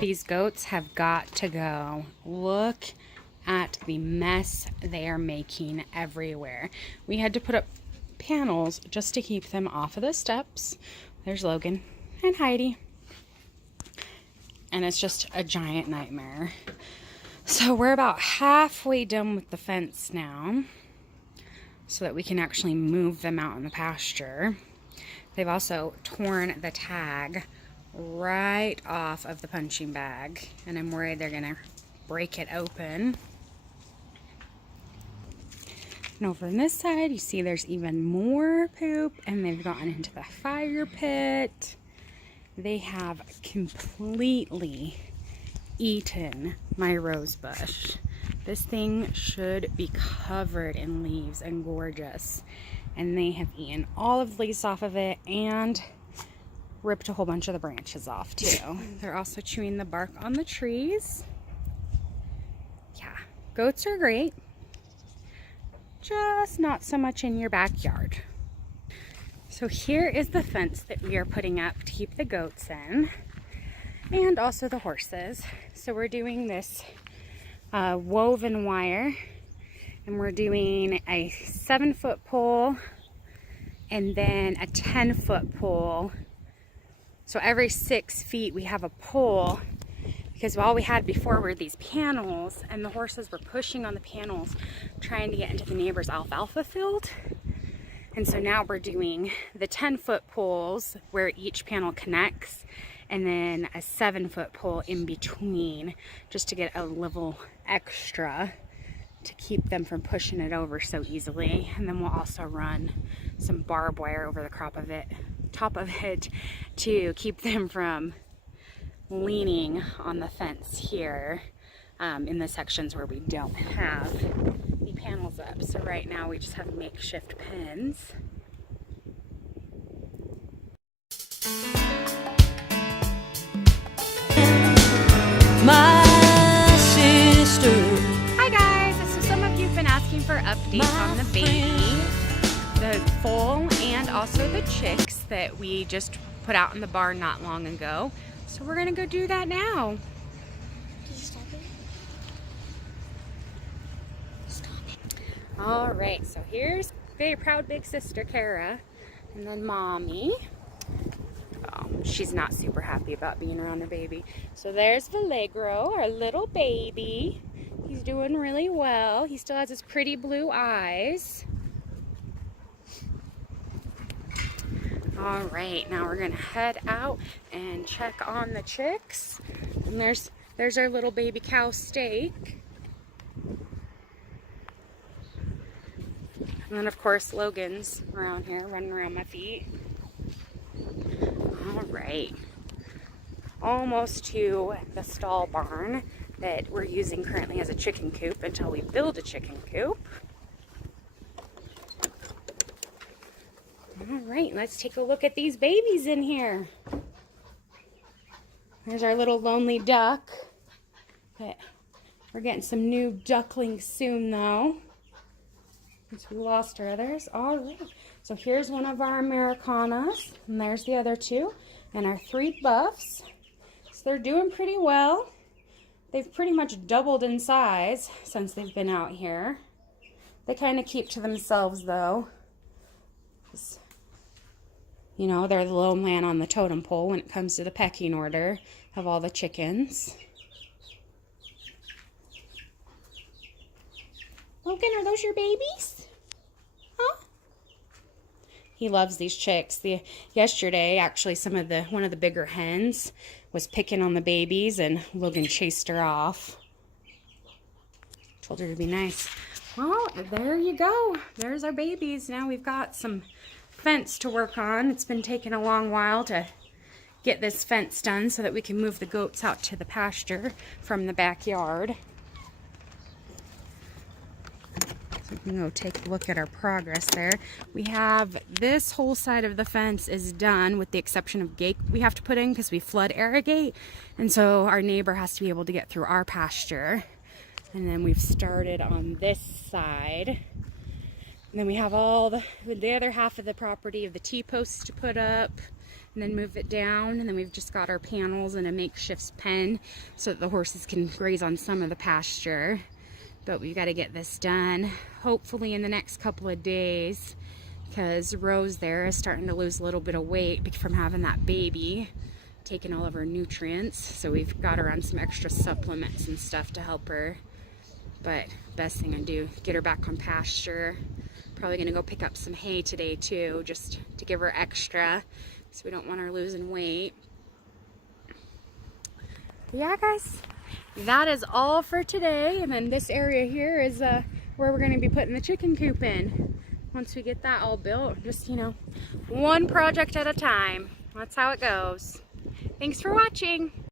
These goats have got to go. Look at the mess they are making everywhere. We had to put up panels just to keep them off of the steps. There's Logan and Heidi. And it's just a giant nightmare. So we're about halfway done with the fence now, so that we can actually move them out in the pasture. They've also torn the tag right off of the punching bag, and I'm worried they're gonna break it open. And over on this side, you see there's even more poop, and they've gotten into the fire pit. They have completely eaten my rose bush. This thing should be covered in leaves and gorgeous. And they have eaten all of the leaves off of it and ripped a whole bunch of the branches off too. They're also chewing the bark on the trees. Yeah, goats are great. Just not so much in your backyard. So here is the fence that we are putting up to keep the goats in, and also the horses. So we're doing this woven wire, and we're doing a 7-foot pole and then a 10-foot pole. So every 6 feet we have a pole, because all we had before were these panels, and the horses were pushing on the panels trying to get into the neighbor's alfalfa field. And so now we're doing the 10-foot poles where each panel connects, and then a 7-foot pole in between, just to get a little extra to keep them from pushing it over so easily. And then we'll also run some barbed wire over the top of it to keep them from leaning on the fence here in the sections where we don't have the panels up. So right now we just have makeshift pins. My sister. Hi guys, so some of you have been asking for updates on the baby, the foal, and also the chicks that we just put out in the barn not long ago. So we're gonna go do that now. All right, so here's very proud big sister Kara, and then mommy. Oh, she's not super happy about being around her baby. So there's Vallegro, our little baby. He's doing really well. He still has his pretty blue eyes. All right, now we're gonna head out and check on the chicks. And there's our little baby cow Steak. And then, of course, Logan's around here, running around my feet. All right. Almost to the stall barn that we're using currently as a chicken coop until we build a chicken coop. All right, let's take a look at these babies in here. There's our little lonely duck. But we're getting some new ducklings soon, though. Since we lost our others. All right, so here's one of our Americanas, and there's the other two, and our 3 buffs. So they're doing pretty well. They've pretty much doubled in size since they've been out here. They kind of keep to themselves, though. You know, they're the low man on the totem pole when it comes to the pecking order of all the chickens. Logan, are those your babies? Huh? He loves these chicks. Yesterday, actually, one of the bigger hens was picking on the babies, and Logan chased her off. Told her to be nice. Well, there you go. There's our babies. Now we've got some fence to work on. It's been taking a long while to get this fence done so that we can move the goats out to the pasture from the backyard. So we can go take a look at our progress there. We have this whole side of the fence is done, with the exception of gate we have to put in because we flood irrigate, and so our neighbor has to be able to get through our pasture. And then we've started on this side. And then we have all the other half of the property of the T-posts to put up. and then move it down. And then we've just got our panels and a makeshift pen so that the horses can graze on some of the pasture. But we've got to get this done hopefully in the next couple of days, because Rose there is starting to lose a little bit of weight from having that baby, taking all of her nutrients. So we've got her on some extra supplements and stuff to help her. But best thing I do, get her back on pasture. Probably gonna go pick up some hay today too, just to give her extra, so we don't want her losing weight. But yeah, guys, that is all for today. And then this area here is where we're gonna be putting the chicken coop in. Once we get that all built, just, you know, one project at a time. That's how it goes. Thanks for watching.